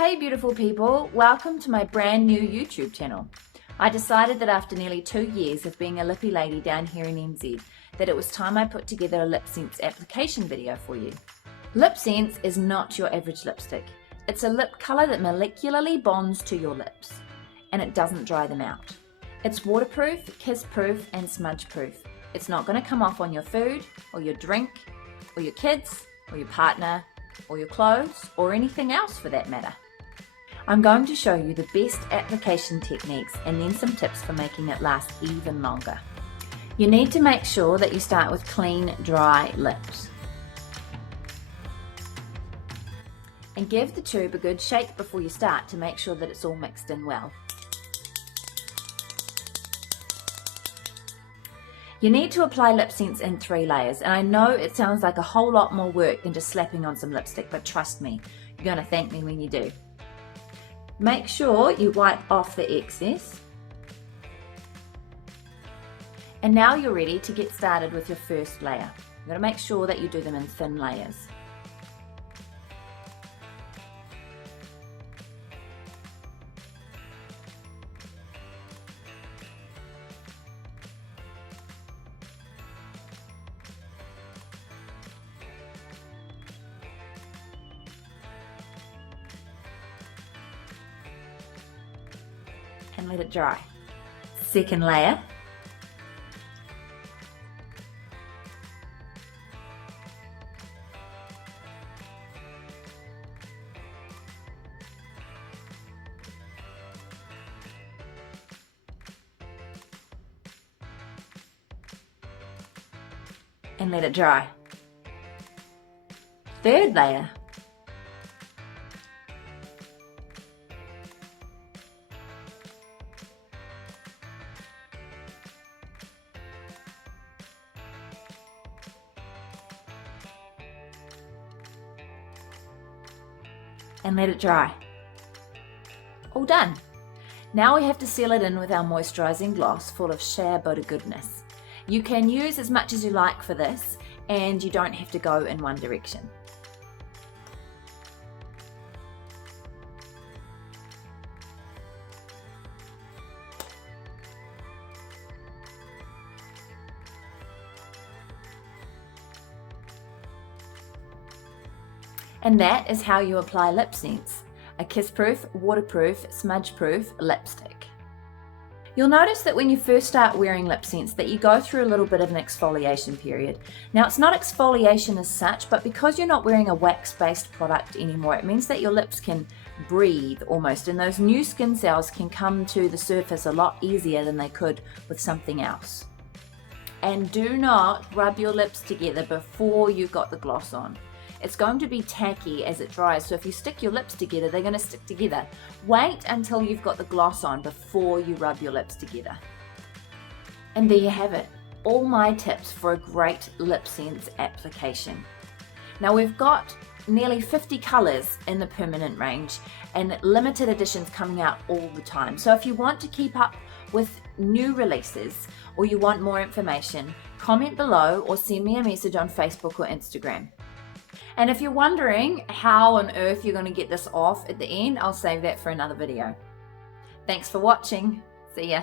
Hey beautiful people, welcome to my brand new YouTube channel. I decided that after nearly 2 years of being a lippy lady down here in NZ, that it was time I put together a Lipsense application video for you. Lipsense is not your average lipstick. It's a lip colour that molecularly bonds to your lips, and it doesn't dry them out. It's waterproof, kiss-proof and smudge-proof. It's not going to come off on your food, or your drink, or your kids, or your partner, or your clothes, or anything else for that matter. I'm going to show you the best application techniques and then some tips for making it last even longer. You need to make sure that you start with clean, dry lips. And give the tube a good shake before you start to make sure that it's all mixed in well. You need to apply Lipsense in 3 layers, and I know it sounds like a whole lot more work than just slapping on some lipstick, but trust me, you're going to thank me when you do. Make sure you wipe off the excess. And now you're ready to get started with your first layer. You've got to make sure that you do them in thin layers. And let it dry. Second layer. And let it dry. Third layer. And let it dry. All done. Now we have to seal it in with our moisturising gloss full of shea butter goodness. You can use as much as you like for this, and you don't have to go in one direction. And that is how you apply Lipsense, a kiss-proof, waterproof, smudge-proof lipstick. You'll notice that when you first start wearing Lipsense that you go through a little bit of an exfoliation period. Now it's not exfoliation as such, but because you're not wearing a wax-based product anymore, it means that your lips can breathe almost, and those new skin cells can come to the surface a lot easier than they could with something else. And do not rub your lips together before you've got the gloss on. It's going to be tacky as it dries, so if you stick your lips together, they're going to stick together. Wait until you've got the gloss on before you rub your lips together. And there you have it, all my tips for a great Lipsense application. Now we've got nearly 50 colours in the permanent range and limited editions coming out all the time. So if you want to keep up with new releases or you want more information, comment below or send me a message on Facebook or Instagram. And if you're wondering how on earth you're going to get this off at the end, I'll save that for another video. Thanks for watching. See ya.